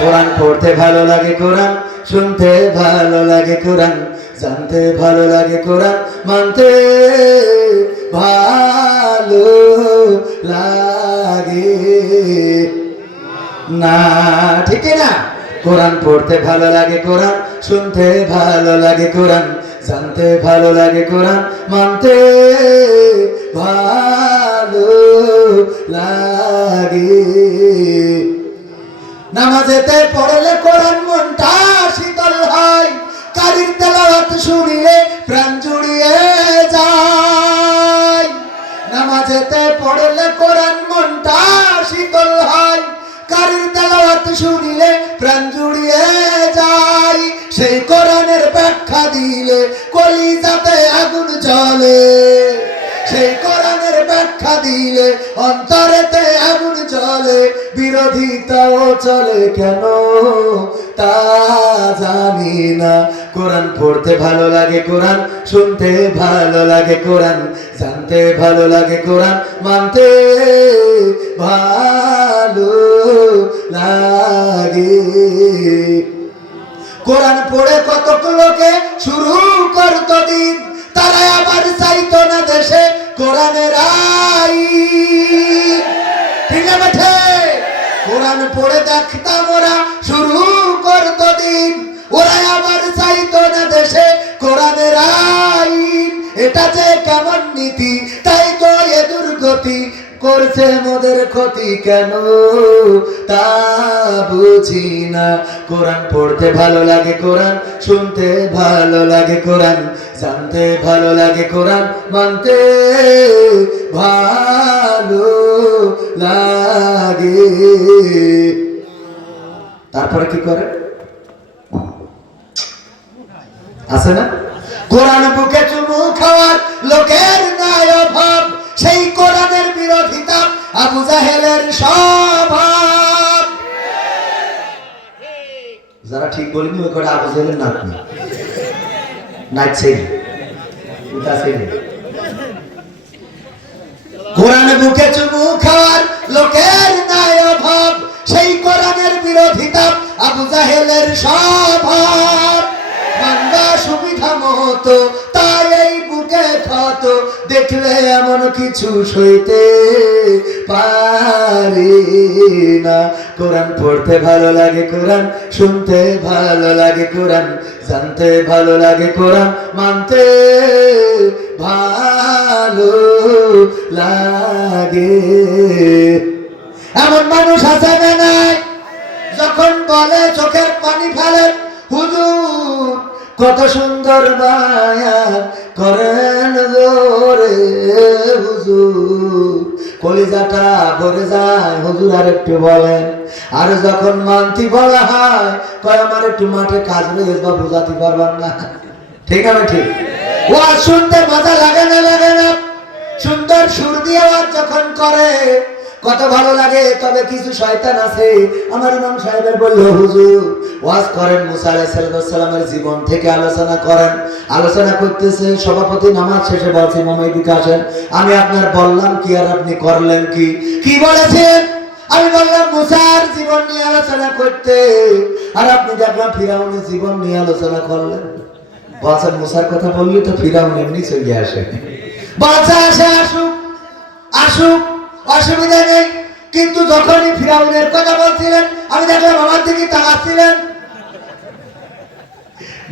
কোরআন পড়তে ভালো লাগে, কোরআন শুনতে ভালো লাগে, কোরআন জানতে ভালো লাগে, কোরআন মানতে ভালো লাগে না, ঠিক না? কোরআন পড়তে ভালো লাগে, কোরআন শুনতে ভালো লাগে, কোরআন জানতে ভালো লাগে, কোরআন মানতে ভালো লাগে। নামাজেতে পড়লে কোরআন মনটা শীতল হয়, কারির তেলাওয়াত শুনিলে প্রাণ জুড়িয়ে যায়। নামাজেতে পড়লে কোরআন মনটা শীতল হয়, কারির তেলাওয়াত শুনিলে প্রাণ জুড়িয়ে যায়। সেই কোরআনের ব্যাখ্যা দিলে কলিজাতে আগুন জ্বলে, সেই কোরআনের ব্যাখ্যা দিলে অন্তরেতে আগুন জ্বলে। বিরোধিতাও চলে কেন তা জানি না। কোরআন পড়তে ভালো লাগে, কোরআন শুনতে ভালো লাগে, কোরআন জানতে ভালো লাগে, কোরআন মানতে ভালো লাগে। কোরআন পড়ে কতক লোকে শুরু করতো দিন, তারা আবার চাইতো না দেশে কোরআনের আইন, ঠিক আছে? কোরআন পড়ে দেখতাম ওরা শুরু করতো দিন, ওরা আবার চাইতো না দেশে কোরআনের আইন। এটা যে কেমন নীতি, তাই তো এ দুর্গতি করছে মোদের ক্ষতি কেন তা বুঝি না। কোরআন পড়তে ভালো লাগে, কোরআন শুনতে ভালো লাগে, কোরআন জানতে ভালো লাগে, কোরআন মানতে ভালো লাগে। তারপরে কি করে আছে না? কোরআন বুকে চুমু খাওয়ার লোকের নাই অভাব, সেই কোরআনের বিরোধিতা আবু জাহেলের স্বভাব। যারা ঠিক বলিনি ওই করে আবু জাহেলের নাতনি নাচছে। কোরআন বুকে চুমু খাওয়ার লোকের নাই অভাব, সেই কোরআনের বিরোধিতা আবু জাহেলের স্বভাব। বান্দা সুবিধা মতো তাই এই বুকে ক্ষত, দেখলে এমন কিছু সইতে পারি না। কোরআন পড়তে ভালো লাগে, কোরআন শুনতে ভালো লাগে, কোরআন জানতে ভালো লাগে, কোরআন মানতে ভালো লাগে। এমন মানুষ আছে না নাই, যখন বলে চোখের পানি ফেলে, হুজুর কত সুন্দর মায়া করেন গোরে হুজুর, কলিজাটা ভরে যায় হুজুর আর একটু বলেন। আর যখন মানতি বলা হয় কয় আমার একটু মাঠে কাজ রয়েছে বা বোঝাতে পারবেন না, ঠিক আছে? ঠিক ওয়াজ শুনতে মজা লাগে না? লাগে না? সুন্দর সুর দিয়ে ওয়াজ যখন করে কত ভালো লাগে। তবে কিছু শয়তান আছে, আমার ইমাম সাহেবের বললো হুজুর ওয়াজ করেন, মুসা আলাইহিস সালামের জীবন থেকে আলোচনা করেন। আলোচনা করতেছে, সভাপতি নামাজ শেষে বলছে ইমাম এদিকে আসেন। আমি আপনার বললাম কি আর আপনি করলেন কি? কি বলেছেন? আমি বললাম মুসার জীবন নিয়ে আলোচনা করতে, আর আপনি দেখলাম ফিরাউনের জীবন নিয়ে আলোচনা করলেন। বলছেন মুসার কথা বললি তো ফিরাউন এমনি চলে আসে। বাচ্চা আসে, আসুক আসুক, অসুবিধা নেই। কিন্তু যখনই ফিরাউনের কথা বলছিলেন আমি দেখলাম আমার দিকে তাকাচ্ছিলেন।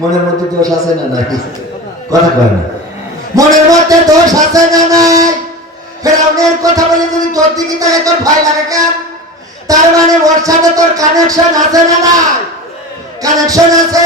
মনের মধ্যে দোষ আছে না নাই? কথা কয় না। মনের মধ্যে দোষ আছে না নাই? ফিরাউনের কথা বলে যদি তোর দিকে তাকায় তোর ভয় লাগে কেন? তার মানে ওর সাথে তোর কানেকশন আছে না নাই? কানেকশন আছে।